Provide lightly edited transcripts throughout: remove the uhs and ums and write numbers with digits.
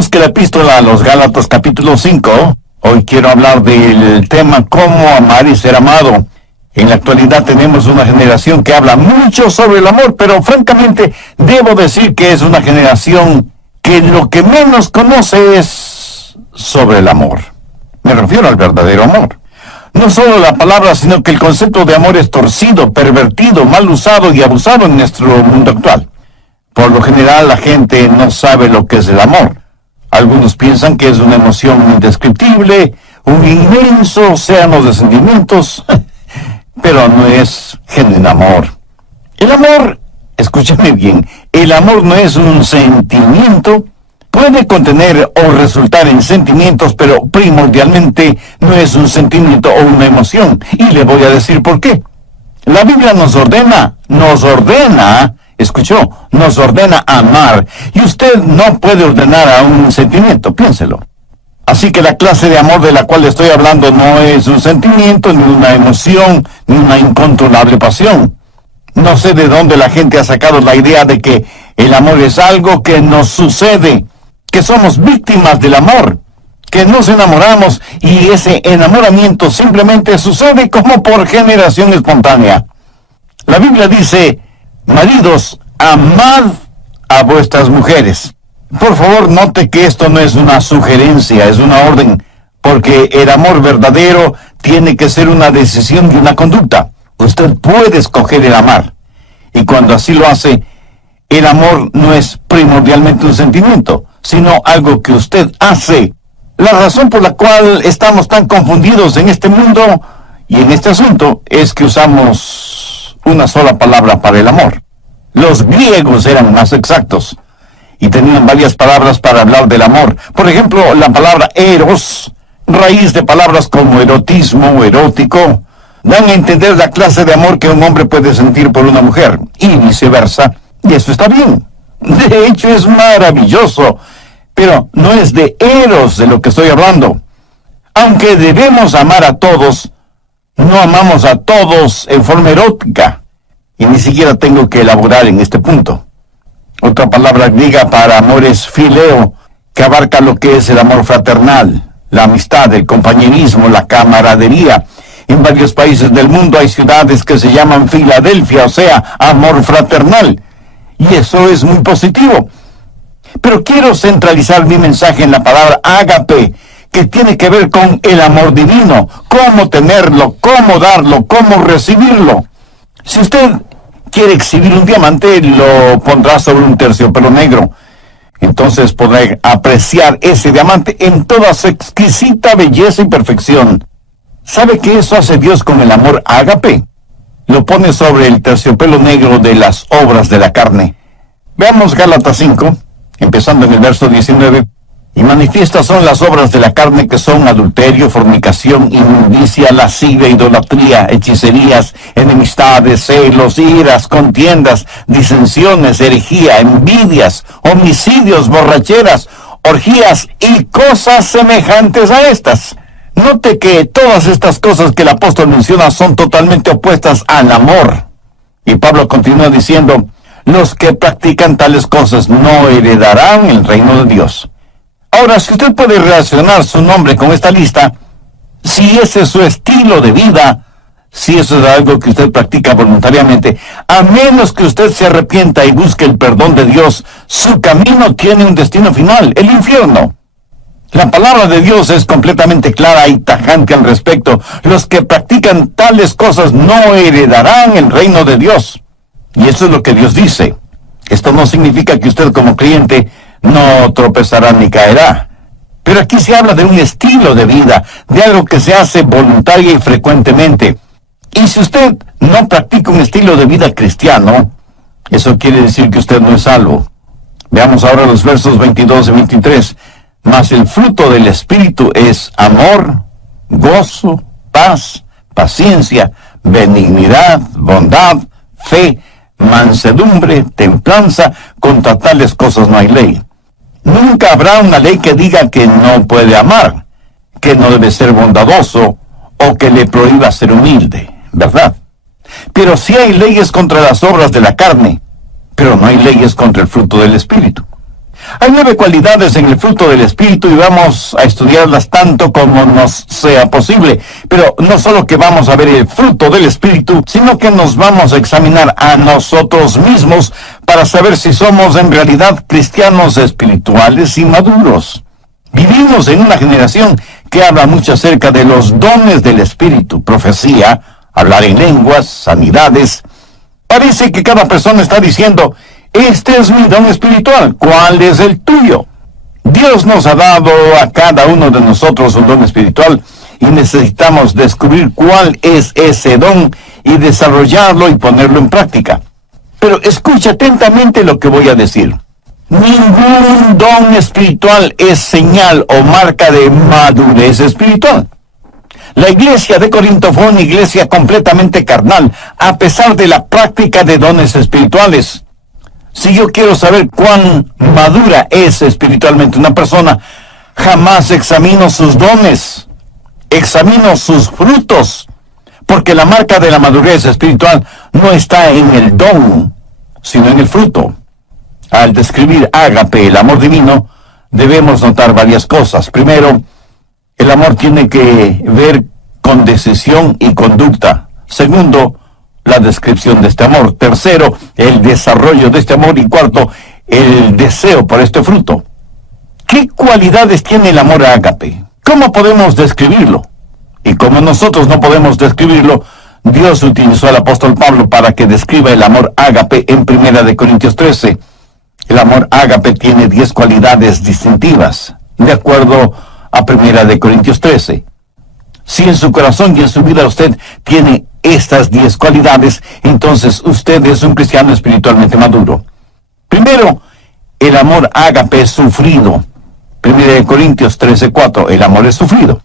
Busque la epístola a los Gálatas capítulo 5. Hoy quiero hablar del tema cómo amar y ser amado. En la actualidad tenemos una generación que habla mucho sobre el amor, pero francamente debo decir que es una generación que lo que menos conoce es sobre el amor. Me refiero al verdadero amor. No solo la palabra, sino que el concepto de amor es torcido, pervertido, mal usado y abusado en nuestro mundo actual. Por lo general la gente no sabe lo que es el amor. Algunos piensan que es una emoción indescriptible, un inmenso océano de sentimientos, pero no es genuino amor. El amor, escúchame bien, el amor no es un sentimiento. Puede contener o resultar en sentimientos, pero primordialmente no es un sentimiento o una emoción. Y le voy a decir por qué. La Biblia nos ordena, escuchó, nos ordena amar. Y usted no puede ordenar a un sentimiento, piénselo. Así que la clase de amor de la cual estoy hablando no es un sentimiento, ni una emoción, ni una incontrolable pasión. No sé de dónde la gente ha sacado la idea de que el amor es algo que nos sucede, que somos víctimas del amor, que nos enamoramos y ese enamoramiento simplemente sucede como por generación espontánea. La Biblia dice, maridos, amad a vuestras mujeres. Por favor, note que esto no es una sugerencia, es una orden, porque el amor verdadero tiene que ser una decisión y una conducta. Usted puede escoger el amar, y cuando así lo hace, el amor no es primordialmente un sentimiento, sino algo que usted hace. La razón por la cual estamos tan confundidos en este mundo y en este asunto es que usamos una sola palabra para el amor. Los griegos eran más exactos y tenían varias palabras para hablar del amor. Por ejemplo, la palabra eros, raíz de palabras como erotismo, erótico, dan a entender la clase de amor que un hombre puede sentir por una mujer, y viceversa, y eso está bien. De hecho, es maravilloso, pero no es de eros de lo que estoy hablando. Aunque debemos amar a todos, no amamos a todos en forma erótica, y ni siquiera tengo que elaborar en este punto. Otra palabra griega para amor es fileo, que abarca lo que es el amor fraternal, la amistad, el compañerismo, la camaradería. En varios países del mundo hay ciudades que se llaman Filadelfia, o sea, amor fraternal. Y eso es muy positivo. Pero quiero centralizar mi mensaje en la palabra ágape, que tiene que ver con el amor divino, cómo tenerlo, cómo darlo, cómo recibirlo. Si usted quiere exhibir un diamante, lo pondrá sobre un terciopelo negro. Entonces podrá apreciar ese diamante en toda su exquisita belleza y perfección. ¿Sabe qué eso hace Dios con el amor ágape? Lo pone sobre el terciopelo negro de las obras de la carne. Veamos Gálatas 5, empezando en el verso 19. Y manifiestas son las obras de la carne, que son adulterio, fornicación, inmundicia, lascivia, idolatría, hechicerías, enemistades, celos, iras, contiendas, disensiones, herejía, envidias, homicidios, borracheras, orgías y cosas semejantes a estas. Note que todas estas cosas que el apóstol menciona son totalmente opuestas al amor. Y Pablo continúa diciendo, los que practican tales cosas no heredarán el reino de Dios. Ahora, si usted puede relacionar su nombre con esta lista, si ese es su estilo de vida, si eso es algo que usted practica voluntariamente, a menos que usted se arrepienta y busque el perdón de Dios, su camino tiene un destino final, el infierno. La palabra de Dios es completamente clara y tajante al respecto. Los que practican tales cosas no heredarán el reino de Dios. Y eso es lo que Dios dice. Esto no significa que usted como creyente no tropezará ni caerá. Pero aquí se habla de un estilo de vida, de algo que se hace voluntaria y frecuentemente. Y si usted no practica un estilo de vida cristiano, eso quiere decir que usted no es salvo. Veamos ahora los versos 22 y 23. Mas el fruto del Espíritu es amor, gozo, paz, paciencia, benignidad, bondad, fe, mansedumbre, templanza. Contra tales cosas no hay ley. Nunca habrá una ley que diga que no puede amar, que no debe ser bondadoso o que le prohíba ser humilde, ¿verdad? Pero sí hay leyes contra las obras de la carne, pero no hay leyes contra el fruto del Espíritu. Hay 9 cualidades en el fruto del Espíritu y vamos a estudiarlas tanto como nos sea posible. Pero no solo que vamos a ver el fruto del Espíritu, sino que nos vamos a examinar a nosotros mismos para saber si somos en realidad cristianos espirituales y maduros. Vivimos en una generación que habla mucho acerca de los dones del Espíritu, profecía, hablar en lenguas, sanidades. Parece que cada persona está diciendo: este es mi don espiritual, ¿cuál es el tuyo? Dios nos ha dado a cada uno de nosotros un don espiritual y necesitamos descubrir cuál es ese don y desarrollarlo y ponerlo en práctica. Pero escucha atentamente lo que voy a decir. Ningún don espiritual es señal o marca de madurez espiritual. La iglesia de Corinto fue una iglesia completamente carnal, a pesar de la práctica de dones espirituales. Si yo quiero saber cuán madura es espiritualmente una persona, jamás examino sus dones, examino sus frutos, porque la marca de la madurez espiritual no está en el don, sino en el fruto. Al describir ágape, el amor divino, debemos notar varias cosas. Primero, el amor tiene que ver con decisión y conducta. Segundo, la descripción de este amor. Tercero, el desarrollo de este amor. Y cuarto, el deseo por este fruto. ¿Qué cualidades tiene el amor ágape? ¿Cómo podemos describirlo? Y como nosotros no podemos describirlo, Dios utilizó al apóstol Pablo para que describa el amor ágape en 1 Corintios 13. El amor ágape tiene 10 cualidades distintivas, de acuerdo a 1 Corintios 13. Si en su corazón y en su vida usted tiene estas 10 cualidades, entonces usted es un cristiano espiritualmente maduro. Primero, el amor ágape es sufrido. 1 Corintios 13:4, el amor es sufrido.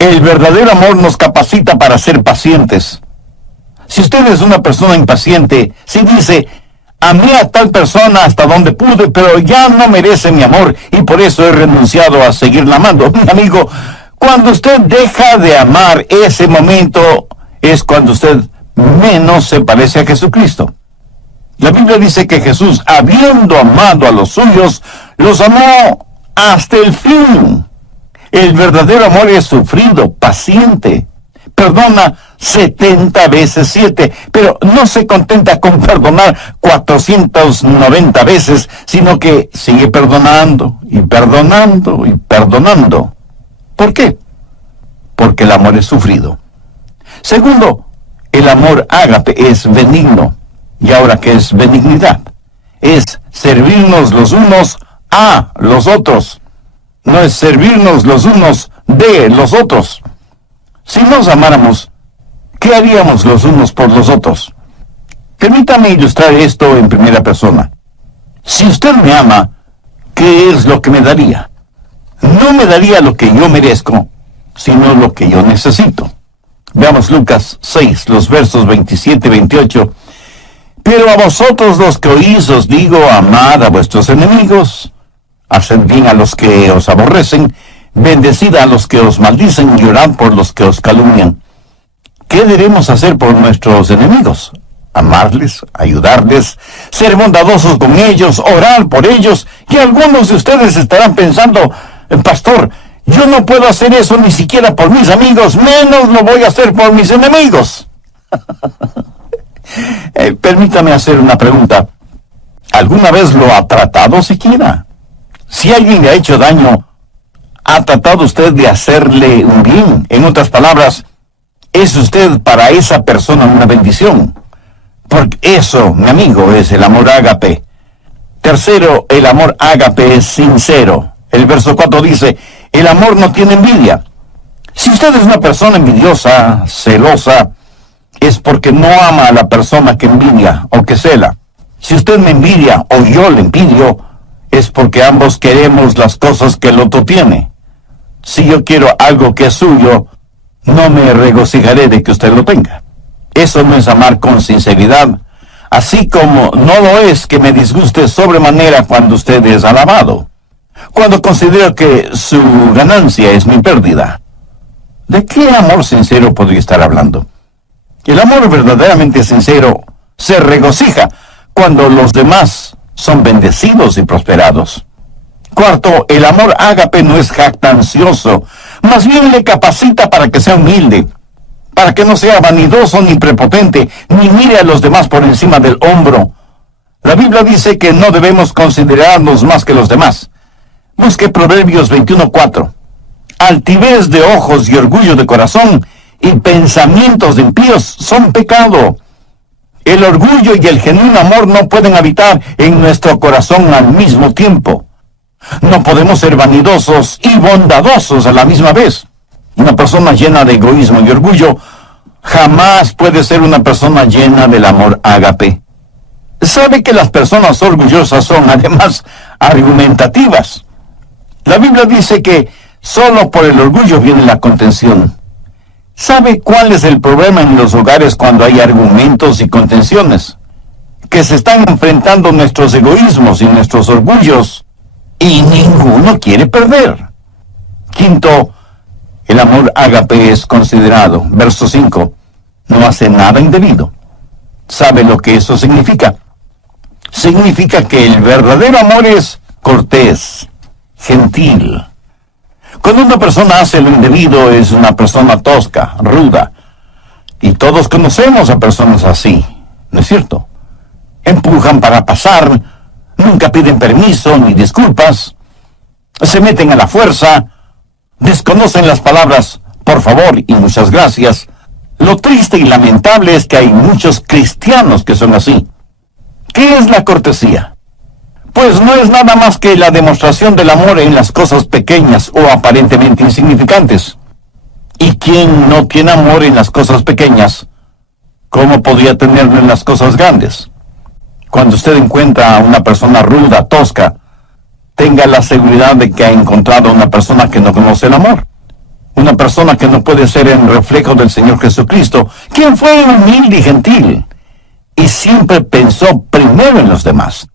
El verdadero amor nos capacita para ser pacientes. Si usted es una persona impaciente, si dice: amé a tal persona hasta donde pude, pero ya no merece mi amor y por eso he renunciado a seguirla amando. Amigo, cuando usted deja de amar, ese momento es cuando usted menos se parece a Jesucristo. La Biblia dice que Jesús, habiendo amado a los suyos, los amó hasta el fin. El verdadero amor es sufrido, paciente. Perdona 70 veces 7, pero no se contenta con perdonar 490 veces, sino que sigue perdonando y perdonando y perdonando. ¿Por qué? Porque el amor es sufrido. Segundo, el amor ágape es benigno. ¿Y ahora qué es benignidad? Es servirnos los unos a los otros. No es servirnos los unos de los otros. Si nos amáramos, ¿qué haríamos los unos por los otros? Permítame ilustrar esto en primera persona. Si usted me ama, ¿qué es lo que me daría? No me daría lo que yo merezco, sino lo que yo necesito. Veamos Lucas 6, los versos 27 y 28. Pero a vosotros los que oís os digo, amad a vuestros enemigos, haced bien a los que os aborrecen, bendecid a los que os maldicen y orad por los que os calumnian. ¿Qué debemos hacer por nuestros enemigos? Amarles, ayudarles, ser bondadosos con ellos, orar por ellos. Y algunos de ustedes estarán pensando: pastor, yo no puedo hacer eso ni siquiera por mis amigos, menos lo voy a hacer por mis enemigos. Permítame hacer una pregunta. ¿Alguna vez lo ha tratado siquiera? Si alguien le ha hecho daño, ¿ha tratado usted de hacerle un bien? En otras palabras, ¿es usted para esa persona una bendición? Porque eso, mi amigo, es el amor ágape. Tercero, el amor ágape es sincero. El verso 4 dice: el amor no tiene envidia. Si usted es una persona envidiosa, celosa, es porque no ama a la persona que envidia o que cela. Si usted me envidia o yo le envidio, es porque ambos queremos las cosas que el otro tiene. Si yo quiero algo que es suyo, no me regocijaré de que usted lo tenga. Eso no es amar con sinceridad, así como no lo es que me disguste sobremanera cuando usted es alabado, cuando considero que su ganancia es mi pérdida. ¿De qué amor sincero podría estar hablando? El amor verdaderamente sincero se regocija cuando los demás son bendecidos y prosperados. Cuarto, el amor ágape no es jactancioso, más bien le capacita para que sea humilde, para que no sea vanidoso ni prepotente, ni mire a los demás por encima del hombro. La Biblia dice que no debemos considerarnos más que los demás. Busque Proverbios 21:4. Altivez de ojos y orgullo de corazón y pensamientos de impíos son pecado. El orgullo y el genuino amor no pueden habitar en nuestro corazón al mismo tiempo. No podemos ser vanidosos y bondadosos a la misma vez. Una persona llena de egoísmo y orgullo jamás puede ser una persona llena del amor ágape. Sabe que las personas orgullosas son además argumentativas. La Biblia dice que solo por el orgullo viene la contención. ¿Sabe cuál es el problema en los hogares cuando hay argumentos y contenciones? Que se están enfrentando nuestros egoísmos y nuestros orgullos y ninguno quiere perder. Quinto, el amor ágape es considerado. Verso 5. No hace nada indebido. ¿Sabe lo que eso significa? Significa que el verdadero amor es cortés, gentil. Cuando una persona hace lo indebido es una persona tosca, ruda. Y todos conocemos a personas así, ¿no es cierto? Empujan para pasar, nunca piden permiso ni disculpas, se meten a la fuerza, desconocen las palabras por favor y muchas gracias. Lo triste y lamentable es que hay muchos cristianos que son así. ¿Qué es la cortesía? Pues no es nada más que la demostración del amor en las cosas pequeñas o aparentemente insignificantes. ¿Y quién no tiene amor en las cosas pequeñas? ¿Cómo podría tenerlo en las cosas grandes? Cuando usted encuentra a una persona ruda, tosca, tenga la seguridad de que ha encontrado a una persona que no conoce el amor. Una persona que no puede ser el reflejo del Señor Jesucristo, quien fue humilde y gentil, y siempre pensó primero en los demás.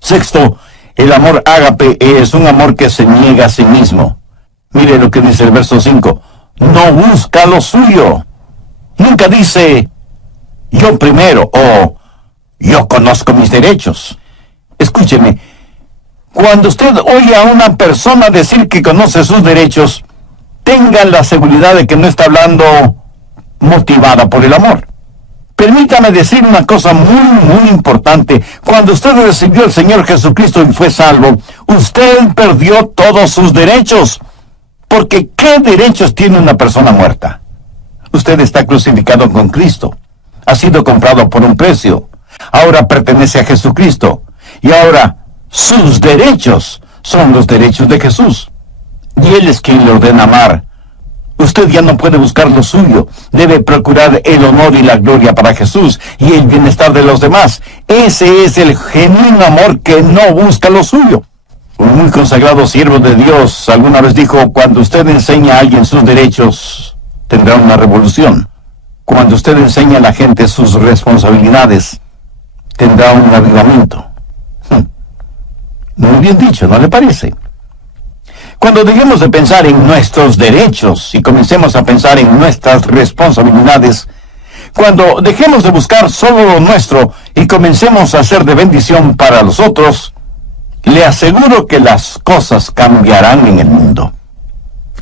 Sexto, el amor ágape es un amor que se niega a sí mismo. Mire lo que dice el verso 5. No busca lo suyo. Nunca dice, yo primero, o yo conozco mis derechos. Escúcheme, cuando usted oye a una persona decir que conoce sus derechos, tenga la seguridad de que no está hablando motivada por el amor. Permítame decir una cosa muy importante. Cuando usted recibió al Señor Jesucristo y fue salvo, usted perdió todos sus derechos. Porque ¿qué derechos tiene una persona muerta? Usted está crucificado con Cristo. Ha sido comprado por un precio. Ahora pertenece a Jesucristo. Y ahora sus derechos son los derechos de Jesús. Y Él es quien le ordena amar. Usted ya no puede buscar lo suyo. Debe procurar el honor y la gloria para Jesús y el bienestar de los demás. Ese es el genuino amor que no busca lo suyo. Un muy consagrado siervo de Dios alguna vez dijo, cuando usted enseña a alguien sus derechos, tendrá una revolución. Cuando usted enseña a la gente sus responsabilidades, tendrá un avivamiento. Muy bien dicho, ¿no le parece? Cuando dejemos de pensar en nuestros derechos y comencemos a pensar en nuestras responsabilidades, cuando dejemos de buscar solo lo nuestro y comencemos a hacer de bendición para los otros, le aseguro que las cosas cambiarán en el mundo.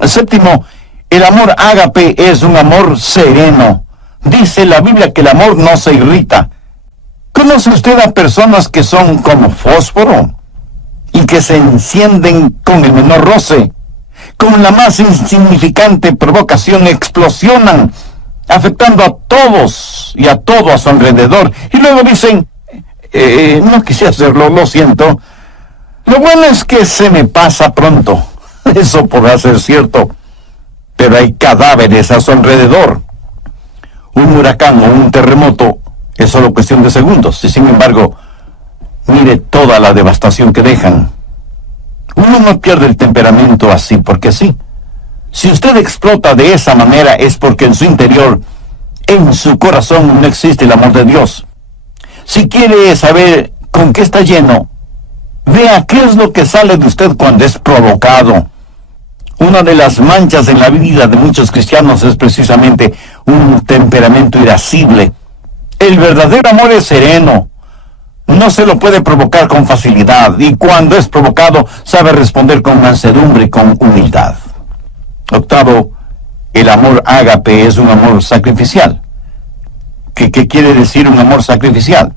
Séptimo, el amor ágape es un amor sereno. Dice la Biblia que el amor no se irrita. ¿Conoce usted a personas que son como fósforo y que se encienden con el menor roce? Con la más insignificante provocación explosionan, afectando a todos y a todo a su alrededor. Y luego dicen, no quise hacerlo, lo siento. Lo bueno es que se me pasa pronto. Eso podrá ser cierto, pero hay cadáveres a su alrededor. Un huracán o un terremoto es solo cuestión de segundos, y sin embargo, mire toda la devastación que dejan. Uno no pierde el temperamento así porque sí. Si usted explota de esa manera es porque en su interior, en su corazón, no existe el amor de Dios. Si quiere saber con qué está lleno, vea qué es lo que sale de usted cuando es provocado. Una de las manchas en la vida de muchos cristianos es precisamente un temperamento irascible. El verdadero amor es sereno, No se lo puede provocar con facilidad, y cuando es provocado, sabe responder con mansedumbre y con humildad. Octavo, el amor ágape es un amor sacrificial. ¿Qué quiere decir un amor sacrificial?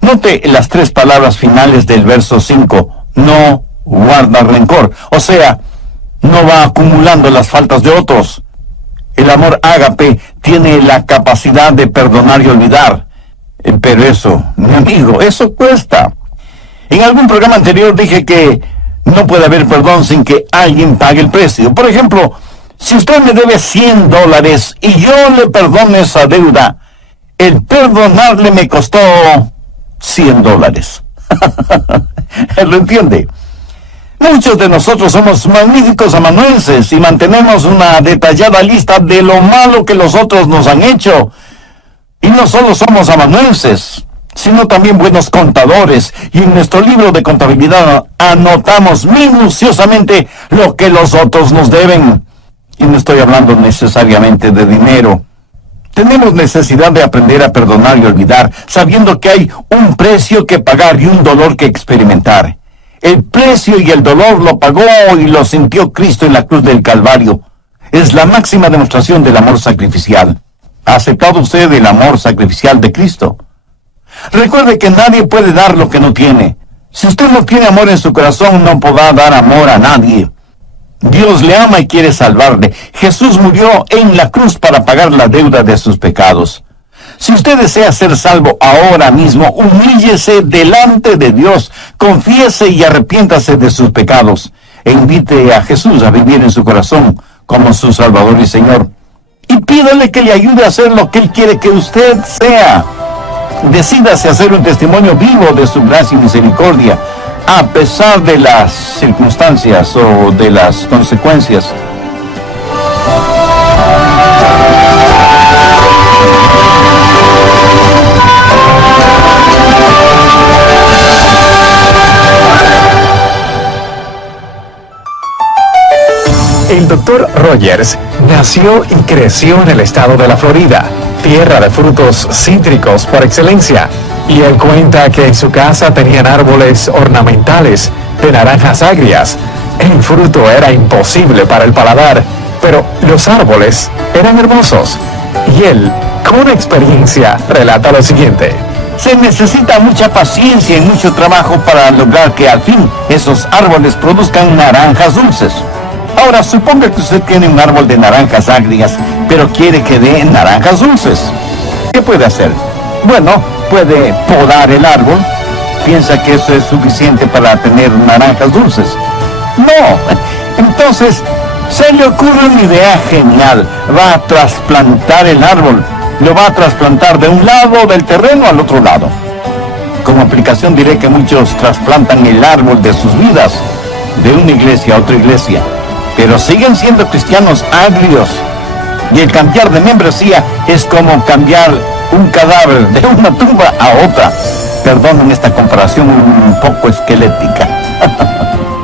Note las tres palabras finales del verso 5. No guarda rencor. O sea, no va acumulando las faltas de otros. El amor ágape tiene la capacidad de perdonar y olvidar. Pero eso, mi amigo, eso cuesta. En algún programa anterior dije que no puede haber perdón sin que alguien pague el precio. Por ejemplo, si usted me debe $100 y yo le perdono esa deuda, el perdonarle me costó $100. ¿Lo entiende? Muchos de nosotros somos magníficos amanuenses y mantenemos una detallada lista de lo malo que los otros nos han hecho. Y no solo somos amanuenses, sino también buenos contadores, y en nuestro libro de contabilidad anotamos minuciosamente lo que los otros nos deben. Y no estoy hablando necesariamente de dinero. Tenemos necesidad de aprender a perdonar y olvidar, sabiendo que hay un precio que pagar y un dolor que experimentar. El precio y el dolor lo pagó y lo sintió Cristo en la cruz del Calvario. Es la máxima demostración del amor sacrificial. ¿Ha aceptado usted el amor sacrificial de Cristo? Recuerde que nadie puede dar lo que no tiene. Si usted no tiene amor en su corazón, no podrá dar amor a nadie. Dios le ama y quiere salvarle. Jesús murió en la cruz para pagar la deuda de sus pecados. Si usted desea ser salvo ahora mismo, humíllese delante de Dios, confiese y arrepiéntase de sus pecados, e invite a Jesús a vivir en su corazón como su Salvador y Señor. Y pídale que le ayude a hacer lo que Él quiere que usted sea. Decídase a hacer un testimonio vivo de su gracia y misericordia, a pesar de las circunstancias o de las consecuencias. El Dr. Rogers nació y creció en el estado de la Florida, tierra de frutos cítricos por excelencia, y él cuenta que en su casa tenían árboles ornamentales de naranjas agrias. El fruto era imposible para el paladar, pero los árboles eran hermosos. Y él, con experiencia, relata lo siguiente. Se necesita mucha paciencia y mucho trabajo para lograr que al fin esos árboles produzcan naranjas dulces. Ahora, suponga que usted tiene un árbol de naranjas agrias, pero quiere que dé naranjas dulces. ¿Qué puede hacer? Bueno, puede podar el árbol. ¿Piensa que eso es suficiente para tener naranjas dulces? No. Entonces, se le ocurre una idea genial. Va a trasplantar el árbol. Lo va a trasplantar de un lado del terreno al otro lado. Como aplicación diré que muchos trasplantan el árbol de sus vidas de una iglesia a otra iglesia, pero siguen siendo cristianos agrios. Y el cambiar de membresía es como cambiar un cadáver de una tumba a otra. Perdonen esta comparación un poco esquelética.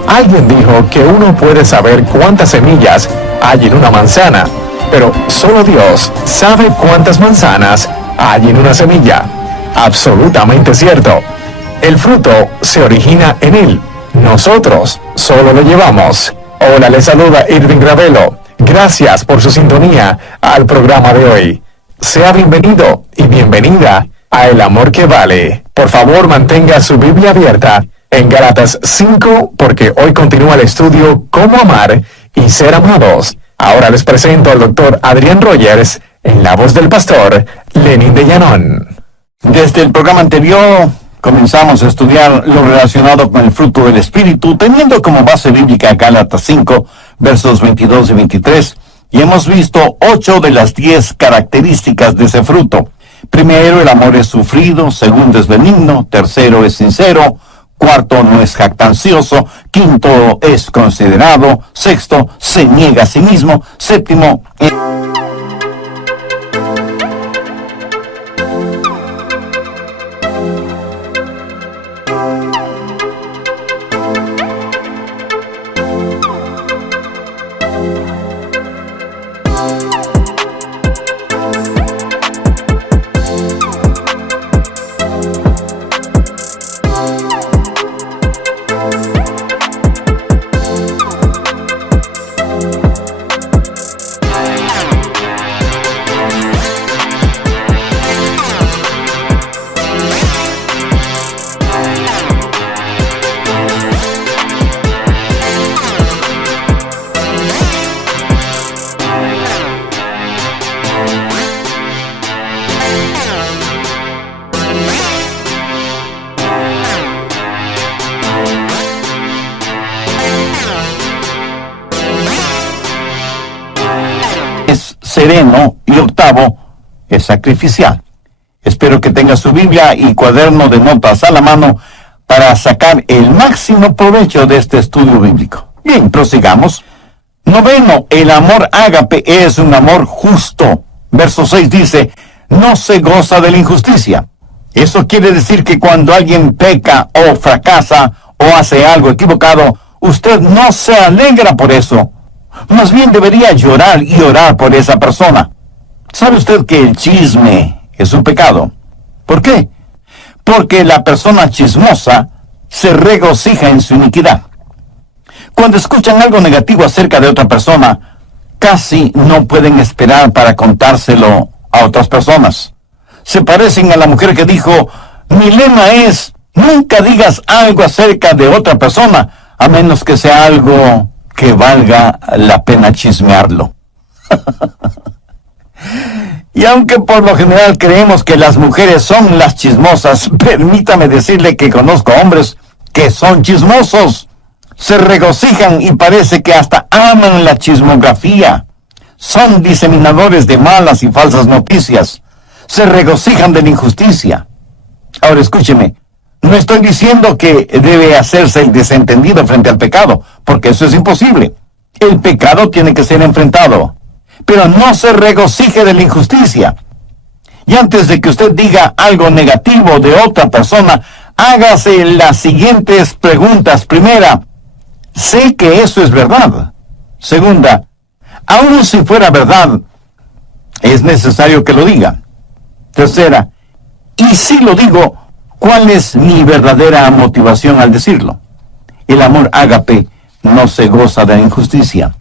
Alguien dijo que uno puede saber cuántas semillas hay en una manzana, pero solo Dios sabe cuántas manzanas hay en una semilla. Absolutamente cierto. El fruto se origina en Él. Nosotros solo lo llevamos. Hola, les saluda Irving Ravelo. Gracias por su sintonía al programa de hoy. Sea bienvenido y bienvenida a El Amor que Vale. Por favor, mantenga su Biblia abierta en Gálatas 5, porque hoy continúa el estudio Cómo amar y ser amados. Ahora les presento al Dr. Adrián Rogers en la voz del pastor Lenin de Llanón. Desde el programa anterior comenzamos a estudiar lo relacionado con el fruto del Espíritu, teniendo como base bíblica Gálatas 5, versos 22 y 23, y hemos visto 8 de las 10 características de ese fruto. Primero, el amor es sufrido. Segundo, es benigno. Tercero, es sincero. Cuarto, no es jactancioso. Quinto, es considerado. Sexto, se niega a sí mismo. Séptimo, sereno y octavo, es sacrificial. Espero que tenga su Biblia y cuaderno de notas a la mano para sacar el máximo provecho de este estudio bíblico. Bien, prosigamos. Noveno, el amor ágape es un amor justo. Verso 6 dice, no se goza de la injusticia. Eso quiere decir que cuando alguien peca o fracasa o hace algo equivocado, usted no se alegra por eso. Más bien debería llorar y orar por esa persona. ¿Sabe usted que el chisme es un pecado? ¿Por qué? Porque la persona chismosa se regocija en su iniquidad. Cuando escuchan algo negativo acerca de otra persona, casi no pueden esperar para contárselo a otras personas. Se parecen a la mujer que dijo, mi lema es, nunca digas algo acerca de otra persona, a menos que sea algo que valga la pena chismearlo. Y aunque por lo general creemos que las mujeres son las chismosas, permítame decirle que conozco hombres que son chismosos. Se regocijan y parece que hasta aman la chismografía. Son diseminadores de malas y falsas noticias. Se regocijan de la injusticia. Ahora escúcheme, no estoy diciendo que debe hacerse el desentendido frente al pecado, porque eso es imposible. El pecado tiene que ser enfrentado. Pero no se regocije de la injusticia. Y antes de que usted diga algo negativo de otra persona, hágase las siguientes preguntas. Primera, ¿sé que eso es verdad? Segunda, aun si fuera verdad, ¿es necesario que lo diga? Tercera, y si lo digo, ¿cuál es mi verdadera motivación al decirlo? El amor ágape no se goza de la injusticia.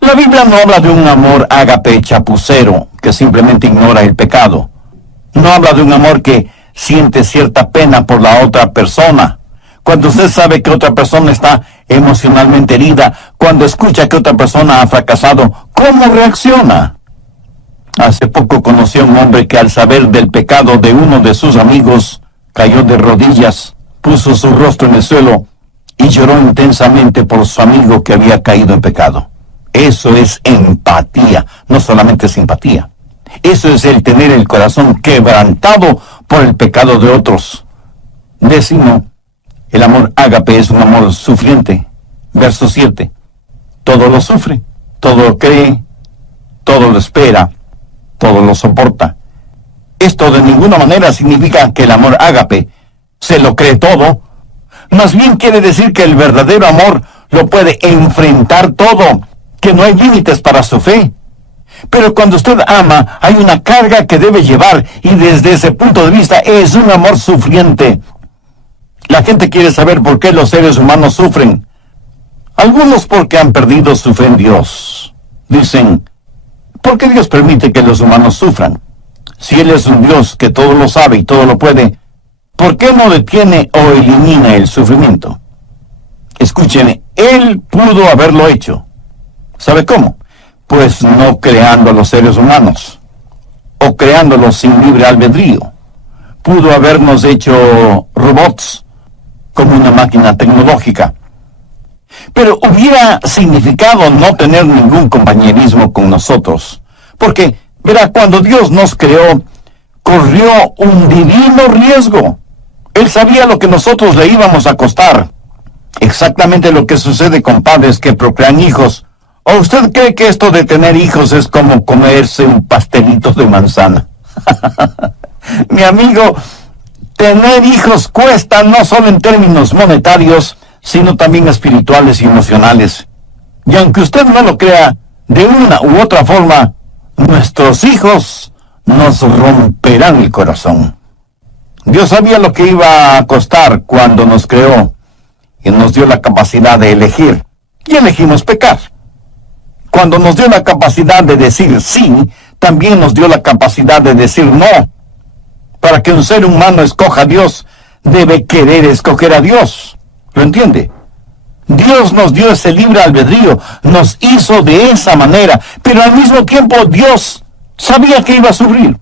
La Biblia no habla de un amor ágape chapucero que simplemente ignora el pecado. No habla de un amor que siente cierta pena por la otra persona. Cuando usted sabe que otra persona está emocionalmente herida, cuando escucha que otra persona ha fracasado, ¿cómo reacciona? Hace poco conocí a un hombre que al saber del pecado de uno de sus amigos, cayó de rodillas, puso su rostro en el suelo y lloró intensamente por su amigo que había caído en pecado. Eso es empatía, no solamente simpatía. Eso es el tener el corazón quebrantado por el pecado de otros. Décimo, el amor ágape es un amor sufriente. Verso 7. Todo lo sufre, todo lo cree, todo lo espera, todo lo soporta. Esto de ninguna manera significa que el amor ágape se lo cree todo. Más bien quiere decir que el verdadero amor lo puede enfrentar todo, que no hay límites para su fe. Pero cuando usted ama, hay una carga que debe llevar, y desde ese punto de vista es un amor sufriente. La gente quiere saber por qué los seres humanos sufren. Algunos porque han perdido su fe en Dios. Dicen, ¿por qué Dios permite que los humanos sufran? Si Él es un Dios que todo lo sabe y todo lo puede, ¿por qué no detiene o elimina el sufrimiento? Escúcheme, Él pudo haberlo hecho. ¿Sabe cómo? Pues no creando a los seres humanos, o creándolos sin libre albedrío. Pudo habernos hecho robots, como una máquina tecnológica. Pero hubiera significado no tener ningún compañerismo con nosotros. Porque, verá, cuando Dios nos creó, corrió un divino riesgo. Él sabía lo que nosotros le íbamos a costar. Exactamente lo que sucede con padres que procrean hijos. ¿O usted cree que esto de tener hijos es como comerse un pastelito de manzana? Mi amigo, tener hijos cuesta no solo en términos monetarios, sino también espirituales y emocionales. Y aunque usted no lo crea, de una u otra forma, nuestros hijos nos romperán el corazón. Dios sabía lo que iba a costar cuando nos creó y nos dio la capacidad de elegir. Y elegimos pecar. Cuando nos dio la capacidad de decir sí, también nos dio la capacidad de decir no. Para que un ser humano escoja a Dios, debe querer escoger a Dios. ¿Lo entiende? Dios nos dio ese libre albedrío, nos hizo de esa manera, pero al mismo tiempo Dios sabía que iba a sufrir.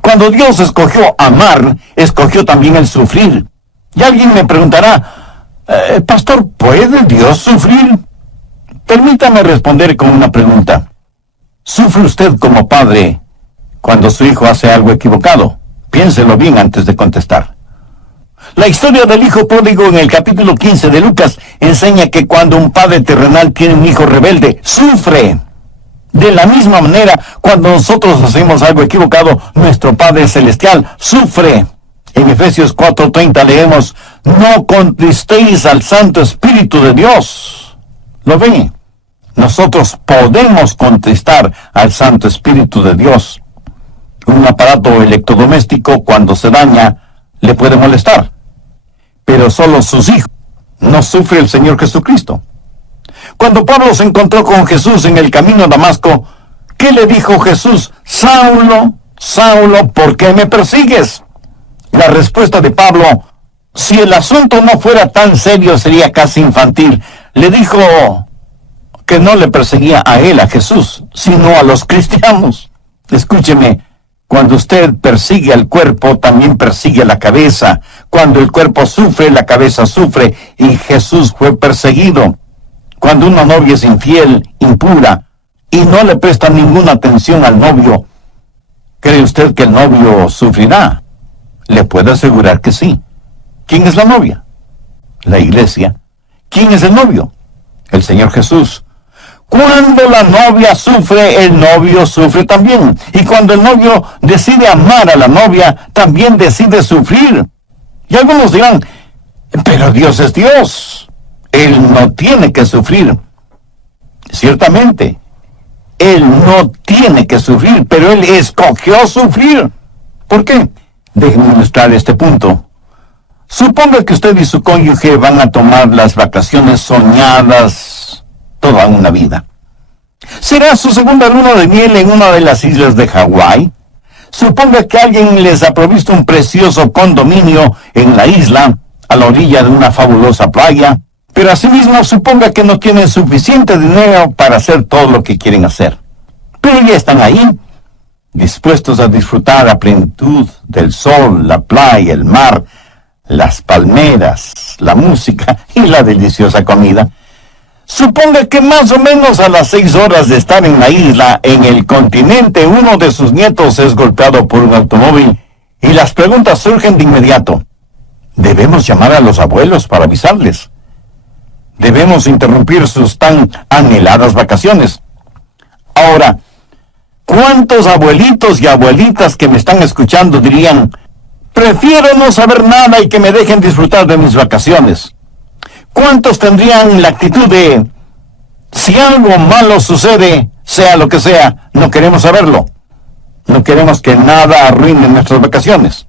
Cuando Dios escogió amar, escogió también el sufrir. Y alguien me preguntará, Pastor, ¿puede Dios sufrir? Permítame responder con una pregunta. ¿Sufre usted como padre cuando su hijo hace algo equivocado? Piénselo bien antes de contestar. La historia del hijo pródigo en el capítulo 15 de Lucas enseña que cuando un padre terrenal tiene un hijo rebelde, sufre. De la misma manera, cuando nosotros hacemos algo equivocado, nuestro Padre Celestial sufre. En Efesios 4:30 leemos, no contristéis al Santo Espíritu de Dios. ¿Lo ven? Nosotros podemos contristar al Santo Espíritu de Dios. Un aparato electrodoméstico, cuando se daña, le puede molestar. Pero solo sus hijos. No sufre el Señor Jesucristo. Cuando Pablo se encontró con Jesús en el camino a Damasco, ¿qué le dijo Jesús? Saulo, Saulo, ¿por qué me persigues? La respuesta de Pablo, si el asunto no fuera tan serio, sería casi infantil. Le dijo que no le perseguía a él, a Jesús, sino a los cristianos. Escúcheme, cuando usted persigue al cuerpo, también persigue a la cabeza. Cuando el cuerpo sufre, la cabeza sufre, y Jesús fue perseguido. Cuando una novia es infiel, impura, y no le presta ninguna atención al novio, ¿cree usted que el novio sufrirá? Le puedo asegurar que sí. ¿Quién es la novia? La iglesia. ¿Quién es el novio? El Señor Jesús. Cuando la novia sufre, el novio sufre también. Y cuando el novio decide amar a la novia, también decide sufrir. Y algunos dirán, pero Dios es Dios. Él no tiene que sufrir. Ciertamente, Él no tiene que sufrir, pero Él escogió sufrir. ¿Por qué? Déjenme ilustrar este punto. Suponga que usted y su cónyuge van a tomar las vacaciones soñadas toda una vida. ¿Será su segunda luna de miel en una de las islas de Hawái? Suponga que alguien les ha provisto un precioso condominio en la isla, a la orilla de una fabulosa playa, pero asimismo suponga que no tienen suficiente dinero para hacer todo lo que quieren hacer. Pero ya están ahí, dispuestos a disfrutar a plenitud del sol, la playa, el mar, las palmeras, la música y la deliciosa comida. Suponga que más o menos a las 6 horas de estar en la isla, en el continente, uno de sus nietos es golpeado por un automóvil y las preguntas surgen de inmediato. Debemos llamar a los abuelos para avisarles. Debemos interrumpir sus tan anheladas vacaciones. Ahora, ¿cuántos abuelitos y abuelitas que me están escuchando dirían, prefiero no saber nada y que me dejen disfrutar de mis vacaciones? ¿Cuántos tendrían la actitud de, si algo malo sucede, sea lo que sea, no queremos saberlo? No queremos que nada arruine nuestras vacaciones.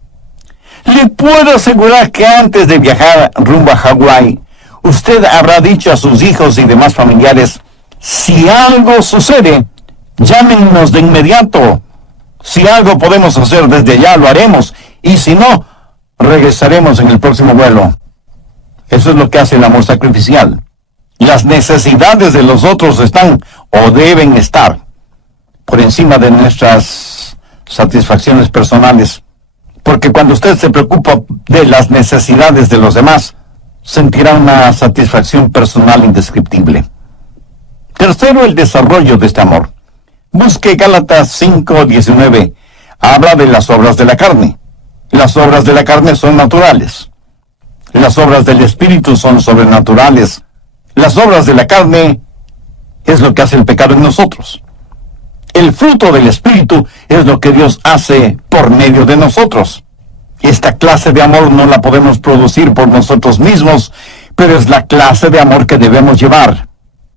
Le puedo asegurar que antes de viajar rumbo a Hawái, usted habrá dicho a sus hijos y demás familiares, si algo sucede, llámenos de inmediato. Si algo podemos hacer desde allá, lo haremos. Y si no, regresaremos en el próximo vuelo. Eso es lo que hace el amor sacrificial. Las necesidades de los otros están o deben estar por encima de nuestras satisfacciones personales. Porque cuando usted se preocupa de las necesidades de los demás, sentirá una satisfacción personal indescriptible. Tercero, el desarrollo de este amor. Busque Gálatas 5:19. Habla de las obras de la carne. Las obras de la carne son naturales. Las obras del Espíritu son sobrenaturales. Las obras de la carne es lo que hace el pecado en nosotros. El fruto del Espíritu es lo que Dios hace por medio de nosotros. Esta clase de amor no la podemos producir por nosotros mismos, pero es la clase de amor que debemos llevar.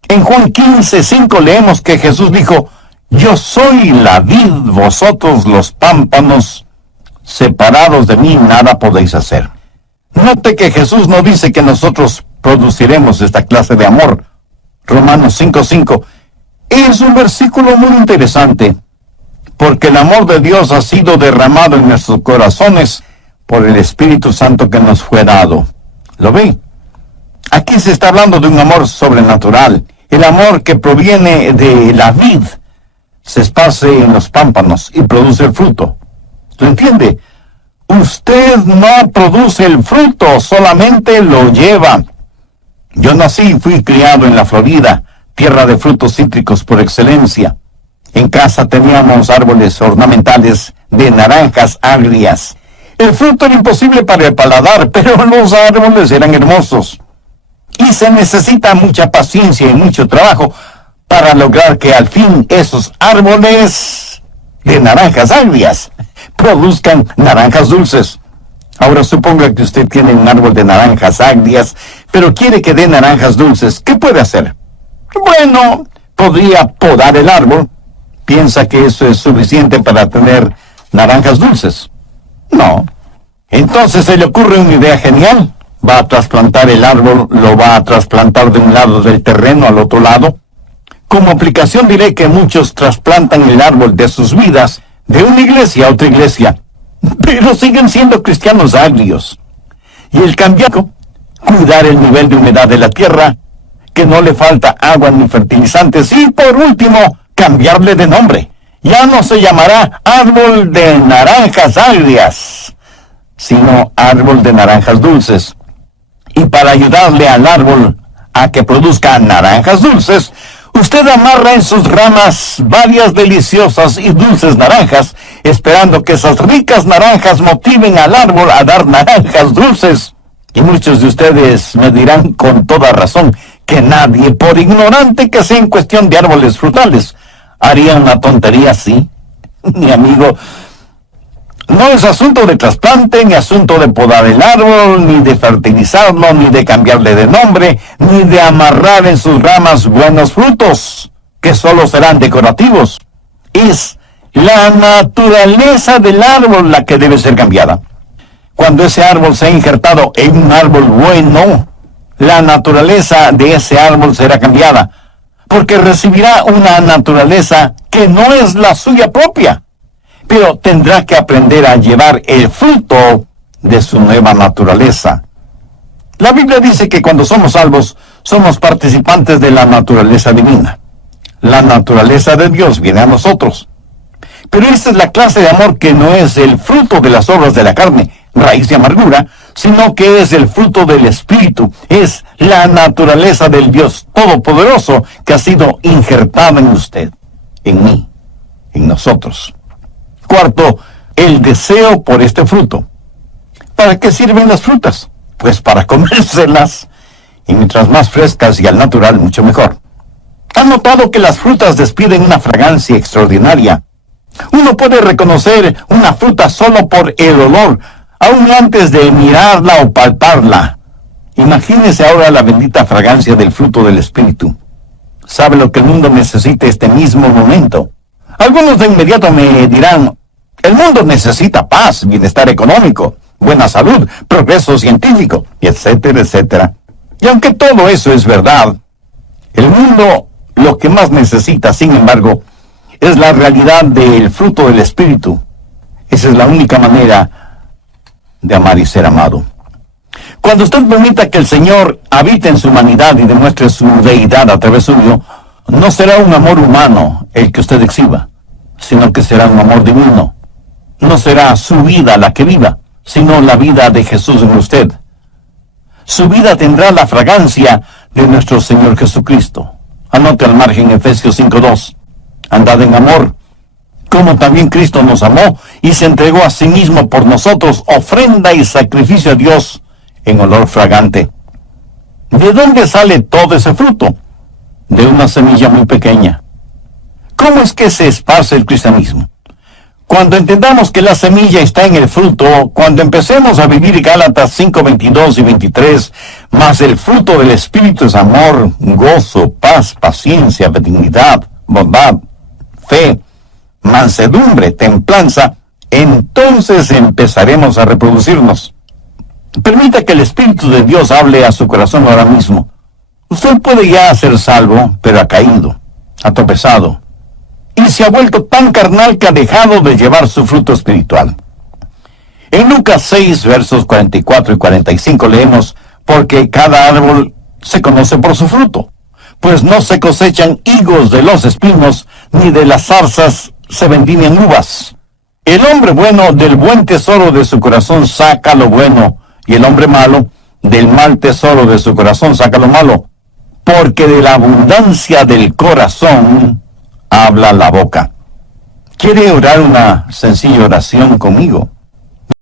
En Juan 15:5 leemos que Jesús dijo, yo soy la vid, vosotros los pámpanos, separados de mí nada podéis hacer. Note que Jesús no dice que nosotros produciremos esta clase de amor. Romanos 5:5 es un versículo muy interesante, porque el amor de Dios ha sido derramado en nuestros corazones por el Espíritu Santo que nos fue dado. ¿Lo ve? Aquí se está hablando de un amor sobrenatural, el amor que proviene de la vid, se esparce en los pámpanos y produce el fruto. ¿Lo entiende? Usted no produce el fruto, solamente lo lleva. Yo nací y fui criado en la Florida, tierra de frutos cítricos por excelencia. En casa teníamos árboles ornamentales de naranjas agrias. El fruto era imposible para el paladar, pero los árboles eran hermosos. Y se necesita mucha paciencia y mucho trabajo para lograr que al fin esos árboles de naranjas agrias produzcan naranjas dulces. Ahora suponga que usted tiene un árbol de naranjas agrias, pero quiere que dé naranjas dulces. ¿Qué puede hacer? Bueno, podría podar el árbol. ¿Piensa que eso es suficiente para tener naranjas dulces? No. Entonces se le ocurre una idea genial. Va a trasplantar el árbol, lo va a trasplantar de un lado del terreno al otro lado. Como aplicación diré que muchos trasplantan el árbol de sus vidas de una iglesia a otra iglesia, pero siguen siendo cristianos agrios. Y el cambiar, cuidar el nivel de humedad de la tierra, que no le falta agua ni fertilizantes, y por último, cambiarle de nombre. Ya no se llamará árbol de naranjas agrias, sino árbol de naranjas dulces. Y para ayudarle al árbol a que produzca naranjas dulces, usted amarra en sus ramas varias deliciosas y dulces naranjas, esperando que esas ricas naranjas motiven al árbol a dar naranjas dulces. Y muchos de ustedes me dirán con toda razón que nadie, por ignorante que sea en cuestión de árboles frutales, haría una tontería así. Mi amigo, no es asunto de trasplante, ni asunto de podar el árbol, ni de fertilizarlo, ni de cambiarle de nombre, ni de amarrar en sus ramas buenos frutos, que solo serán decorativos. Es la naturaleza del árbol la que debe ser cambiada. Cuando ese árbol se ha injertado en un árbol bueno, la naturaleza de ese árbol será cambiada, porque recibirá una naturaleza que no es la suya propia, pero tendrá que aprender a llevar el fruto de su nueva naturaleza. La Biblia dice que cuando somos salvos, somos participantes de la naturaleza divina. La naturaleza de Dios viene a nosotros. Pero esta es la clase de amor que no es el fruto de las obras de la carne, raíz de amargura, sino que es el fruto del Espíritu. Es la naturaleza del Dios Todopoderoso que ha sido injertada en usted, en mí, en nosotros. Cuarto, el deseo por este fruto. ¿Para qué sirven las frutas? Pues para comérselas, y mientras más frescas y al natural, mucho mejor. ¿Han notado que las frutas despiden una fragancia extraordinaria? Uno puede reconocer una fruta solo por el olor, aún antes de mirarla o palparla. Imagínese ahora la bendita fragancia del fruto del Espíritu. ¿Sabe lo que el mundo necesita este mismo momento? Algunos de inmediato me dirán, el mundo necesita paz, bienestar económico, buena salud, progreso científico, etcétera, etcétera. Y aunque todo eso es verdad, el mundo lo que más necesita, sin embargo, es la realidad del fruto del Espíritu. Esa es la única manera de amar y ser amado. Cuando usted permita que el Señor habite en su humanidad y demuestre su deidad a través suyo, no será un amor humano el que usted exhiba, sino que será un amor divino. No será su vida la que viva, sino la vida de Jesús en usted. Su vida tendrá la fragancia de nuestro Señor Jesucristo. Anote al margen Efesios 5:2. Andad en amor, como también Cristo nos amó y se entregó a sí mismo por nosotros, ofrenda y sacrificio a Dios en olor fragante. ¿De dónde sale todo ese fruto? De una semilla muy pequeña. ¿Cómo es que se esparce el cristianismo? Cuando entendamos que la semilla está en el fruto, cuando empecemos a vivir Gálatas 5:22 y 23, más el fruto del Espíritu es amor, gozo, paz, paciencia, benignidad, bondad, fe, mansedumbre, templanza, entonces empezaremos a reproducirnos. Permita que el Espíritu de Dios hable a su corazón ahora mismo. Usted puede ya ser salvo, pero ha caído, ha tropezado, y se ha vuelto tan carnal que ha dejado de llevar su fruto espiritual. En Lucas 6, versos 44 y 45 leemos, porque cada árbol se conoce por su fruto, pues no se cosechan higos de los espinos, ni de las zarzas se vendimian uvas. El hombre bueno del buen tesoro de su corazón saca lo bueno, y el hombre malo del mal tesoro de su corazón saca lo malo, porque de la abundancia del corazón habla la boca. ¿Quiere orar una sencilla oración conmigo?